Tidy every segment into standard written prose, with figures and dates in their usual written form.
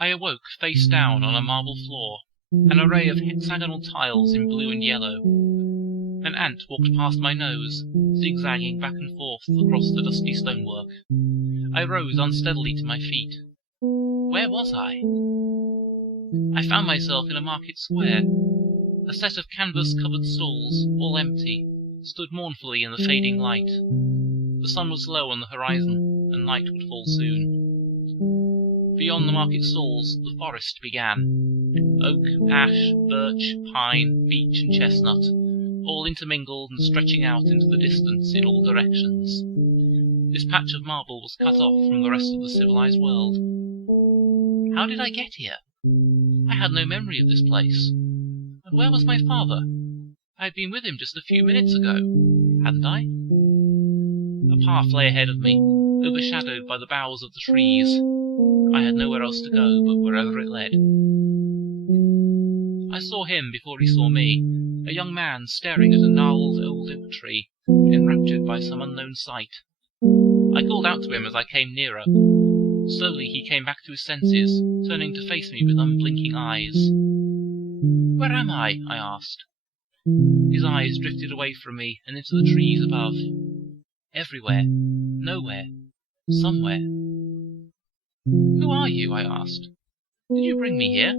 I awoke face down on a marble floor, an array of hexagonal tiles in blue and yellow. An ant walked past my nose, zigzagging back and forth across the dusty stonework. I rose unsteadily to my feet. Where was I? I found myself in a market square. A set of canvas-covered stalls, all empty, stood mournfully in the fading light. The sun was low on the horizon, and night would fall soon. Beyond the market stalls, the forest began. Oak, ash, birch, pine, beech, and chestnut, all intermingled and stretching out into the distance in all directions. This patch of marble was cut off from the rest of the civilized world. How did I get here? I had no memory of this place. And where was my father? I had been with him just a few minutes ago, hadn't I? A path lay ahead of me, overshadowed by the boughs of the trees. I had nowhere else to go but wherever it led. I saw him before he saw me, a young man staring at a gnarled old oak tree, enraptured by some unknown sight. I called out to him as I came nearer. Slowly he came back to his senses, turning to face me with unblinking eyes. "Where am I?" I asked. His eyes drifted away from me and into the trees above. Everywhere, nowhere, somewhere. "Who are you?" I asked. "Did you bring me here?"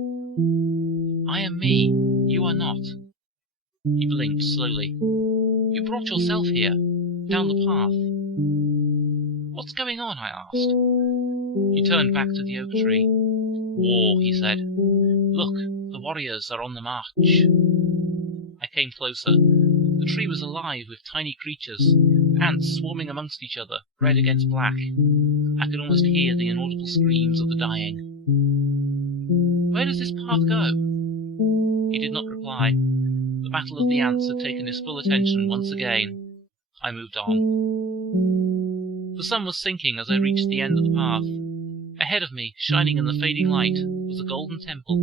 "I am me. You are not." He blinked slowly. "You brought yourself here, down the path." "What's going on?" I asked. He turned back to the oak tree. "War," he said. "Look, the warriors are on the march." I came closer. The tree was alive with tiny creatures, ants swarming amongst each other, red against black. I could almost hear the inaudible screams of the dying. "Where does this path go?" He did not reply. The battle of the ants had taken his full attention once again. I moved on. The sun was sinking as I reached the end of the path. Ahead of me, shining in the fading light, was a golden temple.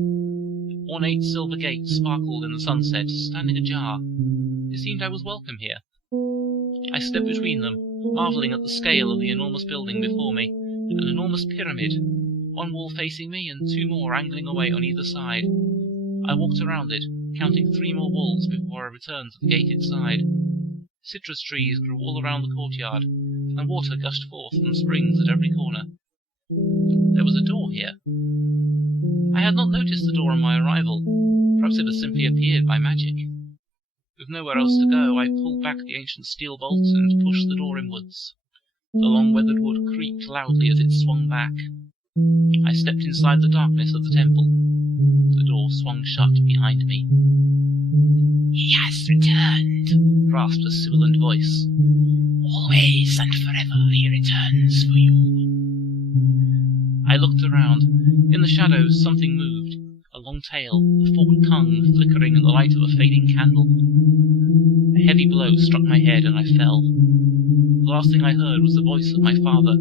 Ornate silver gates sparkled in the sunset, standing ajar. It seemed I was welcome here. I stepped between them, marvelling at the scale of the enormous building before me, an enormous pyramid, one wall facing me and two more angling away on either side. I walked around it, counting 3 more walls before I returned to the gated side. Citrus trees grew all around the courtyard, and water gushed forth from springs at every corner. There was a door here. I had not noticed the door on my arrival. Perhaps it had simply appeared by magic. With nowhere else to go, I pulled back the ancient steel bolt and pushed the door inwards. The long weathered wood creaked loudly as it swung back. I stepped inside the darkness of the temple. The door swung shut behind me. "He has returned," rasped a sibilant voice. "Always and forever he returns for you." I looked around. In the shadows something moved. A long tail, a forked tongue flickering in the light of a fading candle. A heavy blow struck my head and I fell. The last thing I heard was the voice of my father.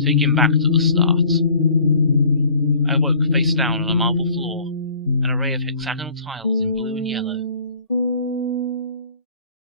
"Take him back to the start." I woke face down on a marble floor, an array of hexagonal tiles in blue and yellow.